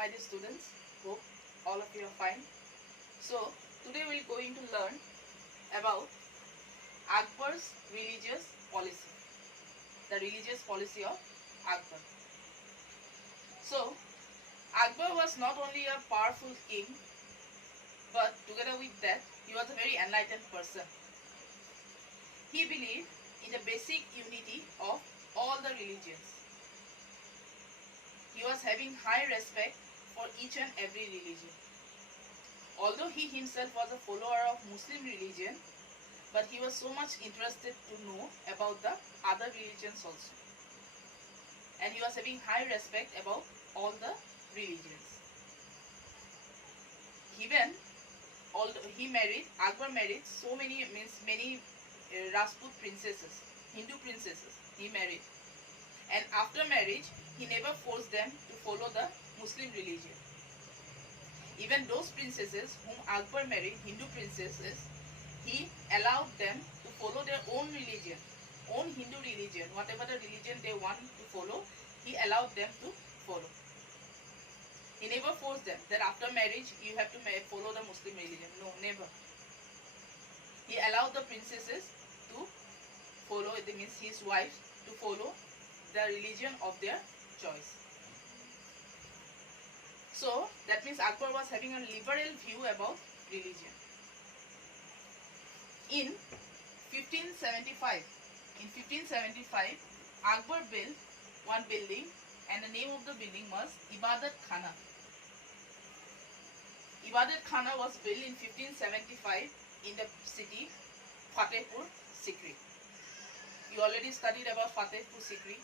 my dear students. Hope all of you are fine. So, today we are going to learn about Akbar's religious policy, the religious policy of Akbar. So, Akbar was not only a powerful king, but together with that, he was a very enlightened person. He believed in the basic unity of all the religions. He was having high respect for each and every religion. Although he himself was a follower of Muslim religion, but he was so much interested to know about the other religions also. And he was having high respect about all the religions. Even although Akbar married so many Rajput princesses, Hindu princesses he married. And after marriage, he never forced them to follow the Muslim religion. Even those princesses whom Akbar married, Hindu princesses, he allowed them to follow their own religion, own Hindu religion, whatever the religion they want to follow, he allowed them to follow. He never forced them that after marriage you have to follow the Muslim religion. No, never. He allowed the princesses to follow, it means his wives, to follow the religion of their choice. So, that means Akbar was having a liberal view about religion. In 1575, Akbar built one building, and the name of the building was Ibadat Khana. Ibadat Khana was built in 1575 in the city Fatehpur Sikri. You already studied about Fatehpur Sikri,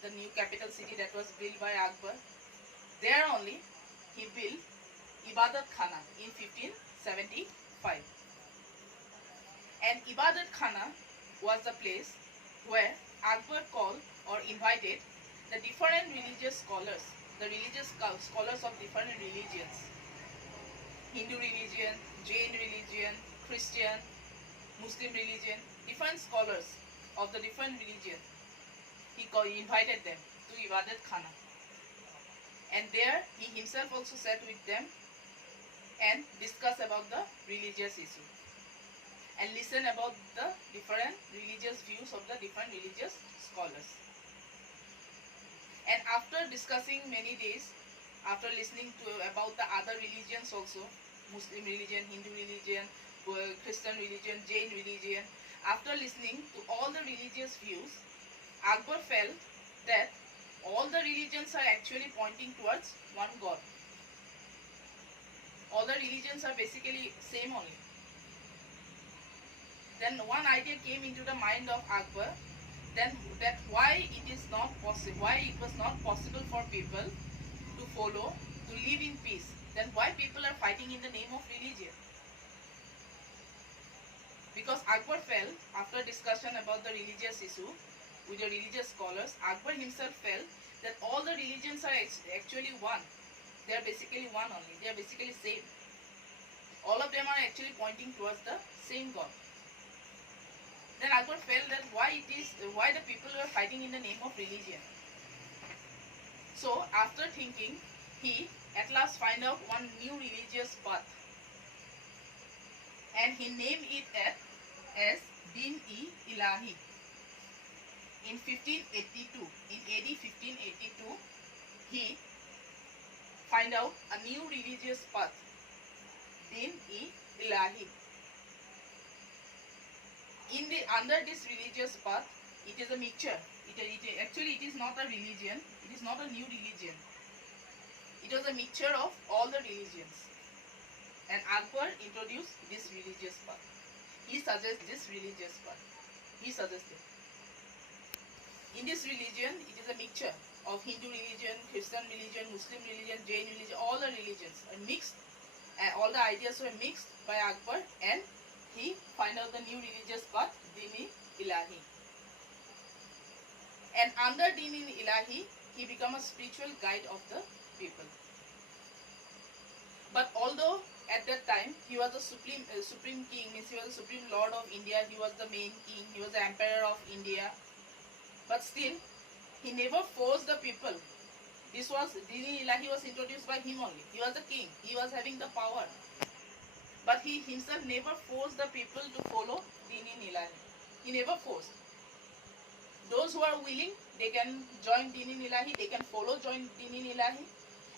the new capital city that was built by Akbar. There only he built Ibadat Khana in 1575. And Ibadat Khana was the place where Akbar called or invited the different religious scholars, the religious scholars of different religions. Hindu religion, Jain religion, Christian, Muslim religion, different scholars of the different religion. He invited them to Ibadat Khana. And there he himself also sat with them and discussed about the religious issue and listen about the different religious views of the different religious scholars. And after discussing many days, after listening to about the other religions also, Muslim religion, Hindu religion, Christian religion, Jain religion, after listening to all the religious views, Akbar felt that all the religions are actually pointing towards one God. All the religions are basically same only. Then one idea came into the mind of Akbar, then that why it is not possible, why it was not possible for people to follow, to live in peace. Then why people are fighting in the name of religion? Because Akbar felt, after discussion about the religious issue with the religious scholars, Akbar himself felt that all the religions are actually one. They are basically one only. They are basically same. All of them are actually pointing towards the same God. Then Akbar felt that why the people were fighting in the name of religion. So after thinking, he at last find out one new religious path, and he named it as Din-e-Ilahi. In 1582, in AD 1582, he find out a new religious path, Din-e-Ilahi. Under this religious path, it is a mixture. Actually, it is not a religion. It is not a new religion. It was a mixture of all the religions. And Akbar introduced this religious path. He suggests this religious path. He suggested. In this religion, it is a mixture of Hindu religion, Christian religion, Muslim religion, Jain religion, all the religions are mixed. And all the ideas were mixed by Akbar, and he find out the new religious path, Din-e-Ilahi. And under Din-e-Ilahi, he became a spiritual guide of the people. But although at that time he was the supreme king, means he was the supreme lord of India, he was the main king, he was the emperor of India, but still he never forced the people This was Dini Ilahi was introduced by him only. He was the king. He was having the power. But he himself never forced the people to follow Dini Ilahi. He never forced. Those who are willing, they can join Dini Ilahi. They can follow join Dini Ilahi.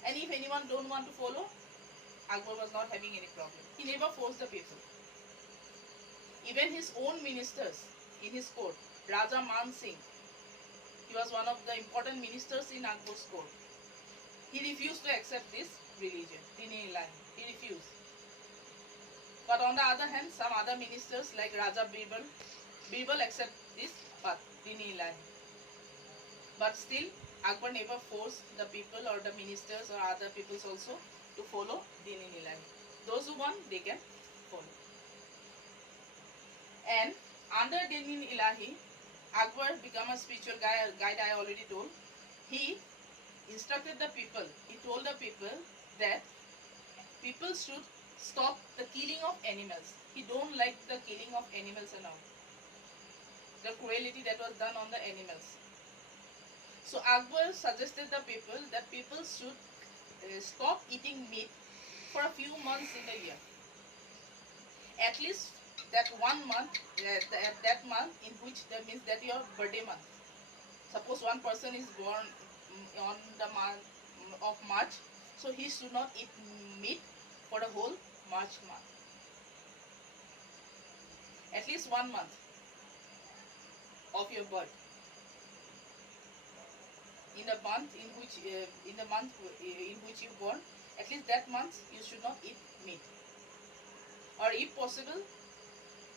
And if anyone don't want to follow, Akbar was not having any problem. He never forced the people. Even his own ministers in his court, Raja Man Singh, he was one of the important ministers in Akbar's court. He refused to accept this religion, Dini Ilahi. He refused. But on the other hand, some other ministers like Raja Birbal accept this path, Dini Ilahi. But still, Akbar never forced the people or the ministers or other peoples also to follow Dini Ilahi. Those who want, they can follow. And under Dini Ilahi, Akbar became a spiritual guide I already told. He instructed the people, he told the people that people should stop the killing of animals. He don't like the killing of animals and all. The cruelty that was done on the animals. So Akbar suggested the people that people should stop eating meat for a few months in a year. At least that 1 month, that month in which that means that your birthday month. Suppose one person is born on the month of March, so he should not eat meat for the whole March month. At least 1 month of your birth. In the month in which you born, at least that month you should not eat meat. Or if possible,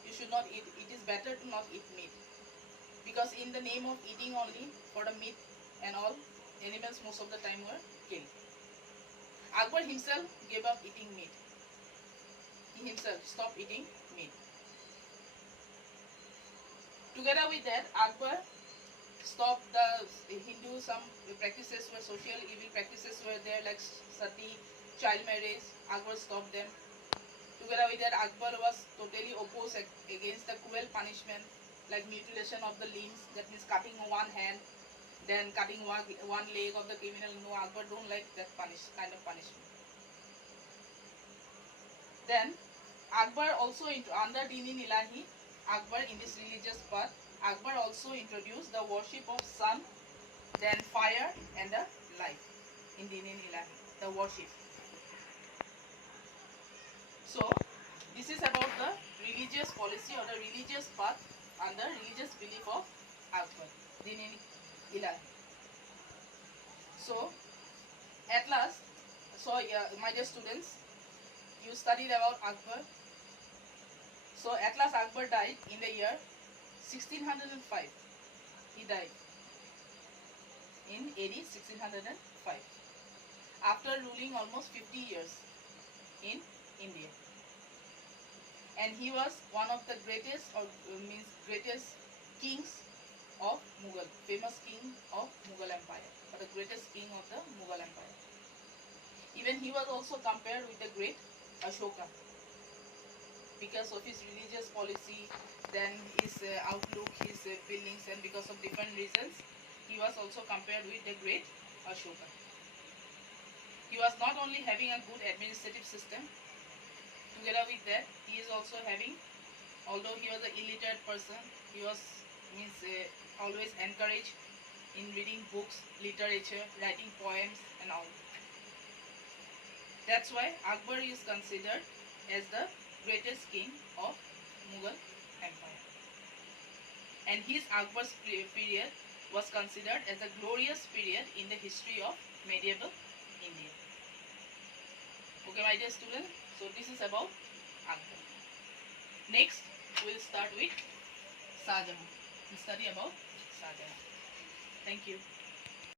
you should not eat. It is better to not eat meat, because in the name of eating only for the meat and all, animals most of the time were killed. Akbar himself gave up eating meat. He himself stopped eating meat. Together with that, Akbar stopped the Hindu some practices were social evil practices were there, like sati, child marriage. Akbar stopped them. Together with that, Akbar was totally opposed against the cruel punishment like mutilation of the limbs, that means cutting one hand, then cutting one leg of the criminal. No, Akbar don't like that kind of punishment. Then Akbar also, under Dini Ilahi, Akbar in this religious path, Akbar also introduced the worship of sun, then fire and the light in Dini Ilahi, the worship. So this is about the religious policy or the religious path and the religious belief of Akbar, Dini Ilahi. So at last, my dear students, you studied about Akbar. So at last Akbar died in the year 1605. He died in AD 1605 after ruling almost 50 years in India. And he was one of the greatest greatest kings of Mughal, famous king of Mughal Empire, or the greatest king of the Mughal Empire. Even he was also compared with the great Ashoka because of his religious policy, then his outlook, his feelings, and because of different reasons, he was also compared with the great Ashoka. He was not only having a good administrative system, together with that, he is also having, although he was an illiterate person, he was always encouraged in reading books, literature, writing poems and all. That's why Akbar is considered as the greatest king of Mughal Empire. And his Akbar's period was considered as a glorious period in the history of medieval India. Okay, my dear students, so this is about Akbar. Next, we'll start with Shah Jahan. We'll study about Shah Jahan. Thank you.